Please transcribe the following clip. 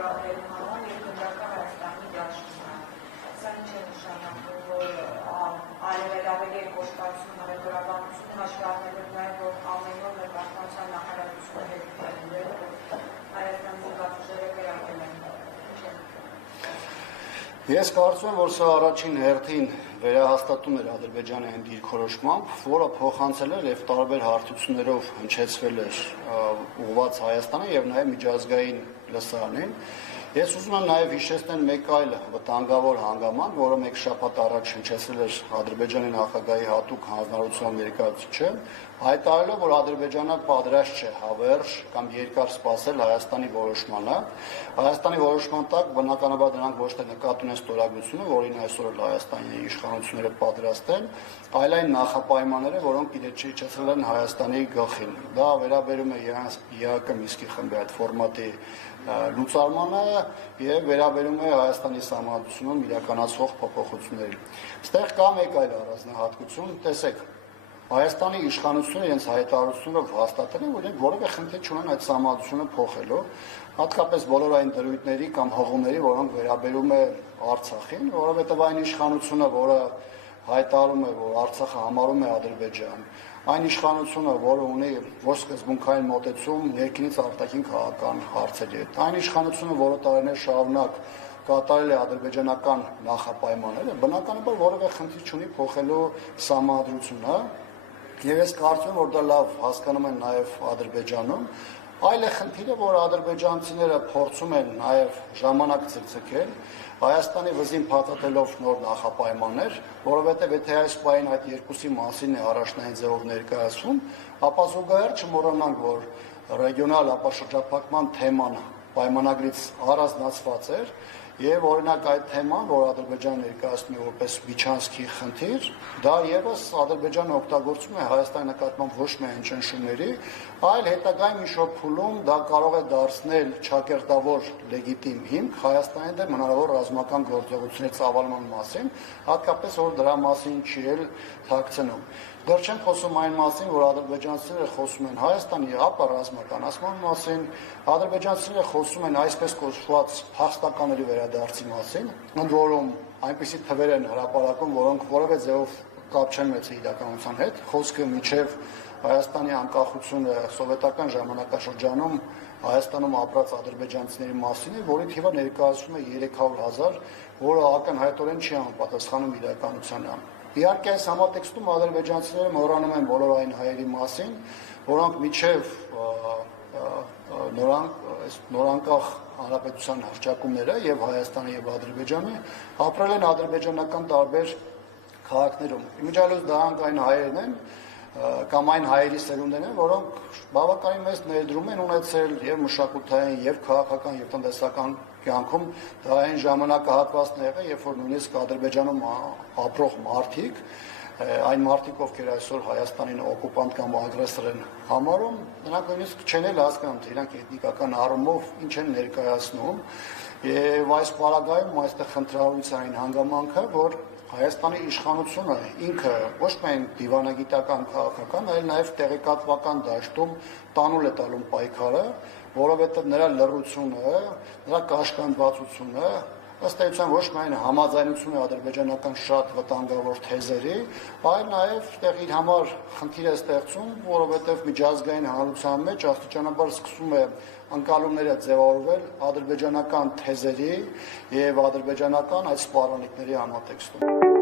ստորագրելու համար եւ քննարկել Հայաստանի դաշինքը։ Սա ինչ է նշանակում, որ ավելի կոշտացում հռետորաբանությունը հաշվի առնելով նաեւ որ ամեն օր մեր պաշտպանության նախարարությունը հետևել Հայաստանի զինվորները վերաբերել են։ Ես կարծում եմ, որ սա առաջին հերթին վերահաստատում էր Ադրբեջանի այն դիրքորոշմամբ, որը փոխանցել էր եւ տարբեր հարթություններով հնչեցվել էր ուղղված Հայաստանը եւ նաեւ միջազգային լսարանին։ Ես ուզում եմ նաեւ հիշեցնել մեկ այլ վտանգավոր հանգամանք, որը մեկ շաբաթ առաջ հնչեցել էր Ադրբեջանի նախագահի հատուկ հանձնարարության ներկայացուցիչը, հայտարարելով, որ Ադրբեջանը պատրաստ չէ հավերժ կամ երկար սպասել Հայաստանի որոշմանը։ Հայաստանի որոշման տակ բնականաբար դրանք ոչ թե նկատի ունեն ստորագրությունը, որին այսօր Հայաստանի իշխանությունները պատրաստ են, այլ այն նախապայմանները, որոնք իջեցրել են Հայաստանի գլխին։ Դա վերաբերում է ԵԱՀԿ Մինսկի խմբի այդ ֆորմատի լուծարմանը եւ վերաբերում է Հայաստանի սահմանադրությունում իրականացվող փոփոխություններին։ Այստեղ կա մեկ այլ առանձնահատկություն, տեսեք, Հայաստանի իշխանությունը իրենց հայտարարությունով հաստատել են, որ իրենք որևէ խնդիր չունեն այդ սահմանադրությունը փոխելու, հատկապես բոլոր այն դրույթների կամ հղումների, որոնք վերաբերում է Արցախին, որովհետեւ այն իշխանությունը, որը հայտարարում է, որ Արցախը համարում է Ադրբեջան, այն իշխանությունը, որը ունի ոչ սկզբունքային մոտեցում ներքինից արտաքին քաղաքական հարցերի հետ, այն իշխանությունը, որը տարիներ շարունակ կատարել է ադրբեջանական նախապայմանները, բնականաբար որևէ խնդիր չունի փոխելու սահմանադրությունը, եւ ես կարծում եմ, որ դա լավ հասկանում են նաեւ Ադրբեջանում, այլ է խնդիրը, որ ադրբեջանցիները փորձում են նաեւ ժամանակ ցկցկել Հայաստանի վզին փաթաթելով նոր նախապայմաններ, որովհետև եթե այս պահին այդ երկուսի մասին է առաջնային ձևով ներկայացվում, ապա զուգահեռ չմոռանանք, որ ռեգիոնալ ապաշրջափակման թեման պայմանագրից առանձնացված էր եւ օրինակ այդ թեման, որ Ադրբեջանը ներկայացնում է որպես Բիչանսկի խնդիր, դա եւս Ադրբեջանը օգտագործում է Հայաստանի նկատմամբ ոչ միայն ճնշումների, այլ հետագայում ինչ-որ փուլում դա կարող է դարձնել ճակերտավոր լեգիտիմ հիմք Հայաստանի դեմ հնարավոր ռազմական գործողությունների ծավալման մասին, հատկապես որ դրա մասին չի էլ թաքցնում։ Դեռ չեմ խոսում այն մասին, որ ադրբեջանցիները խոսում են Հայաստանի ապա ռազմականացման մասին, ադրբեջանցիները խոսում են այսպես կոչված փախստականների վերադարձի մասին, ընդ որում այնպիսի թվեր են հրապարակում, որոնք որևէ ձևով կապ չեն ունեցել իրականության հետ, խոսքը մինչև Հայաստանի անկախությունը սովետական ժամանակաշրջանում Հայաստանում ապրած ադրբեջանցիների մասին է, որի թիվը ներկայացվում է 300,000, որը ակնհայտորեն չի համապատասխանում իրականությանը։ Իհարկե այս համատեքստում ադրբեջանցիները մոռանում են բոլոր այն հայերի մասին, որոնք մինչև նորանկախ հանրապետության հռչակումները եւ Հայաստանի եւ Ադրբեջանի ապրել են ադրբեջանական տարբեր քաղաքներում։ Իմիջիալոց դրանք այն հայերն են կամ այն հայերի սերունդներն են, որոնք բավականին մեծ ներդրում են ունեցել եւ մշակութային, եւ քաղաքական, եւ տնտեսական կյանքում դա այն ժամանակահատվածն եղել, երբ որ նույնիսկ Ադրբեջանում ապրող մարդիկ, այն մարդիկ, ովքեր այսօր Հայաստանին օկուպանտ կամ ագրեսոր են համարում, նրանք նույնիսկ չեն էլ հասկանում, թե իրանք էթնիկական առումով ինչ են ներկայացնում, եւ այս պարագայում այստեղ խնդրալուց այն հանգամանքը, որ Հայաստանի իշխանությունը ինքը ոչ միայն դիվանագիտական քաղաքական, այլ նաև տեղեկատվական դաշտում տանուլ է տալում պայքարը, որովհետև նրա լռությունը, նրա կաշկանդվածությունը ըստ էության ոչ միայն համաձայնություն է ադրբեջանական շատ վտանգավոր թեզերի, այլ նաև այդտեղ իր համար խնդիր է ստեղծում, որովհետև միջազգային հանրության մեջ աստիճանաբար սկսում է ընկալումները ձևավորվել ադրբեջանական թեզերի եւ ադրբեջանական այդ սպառնալիքների համատեքստում։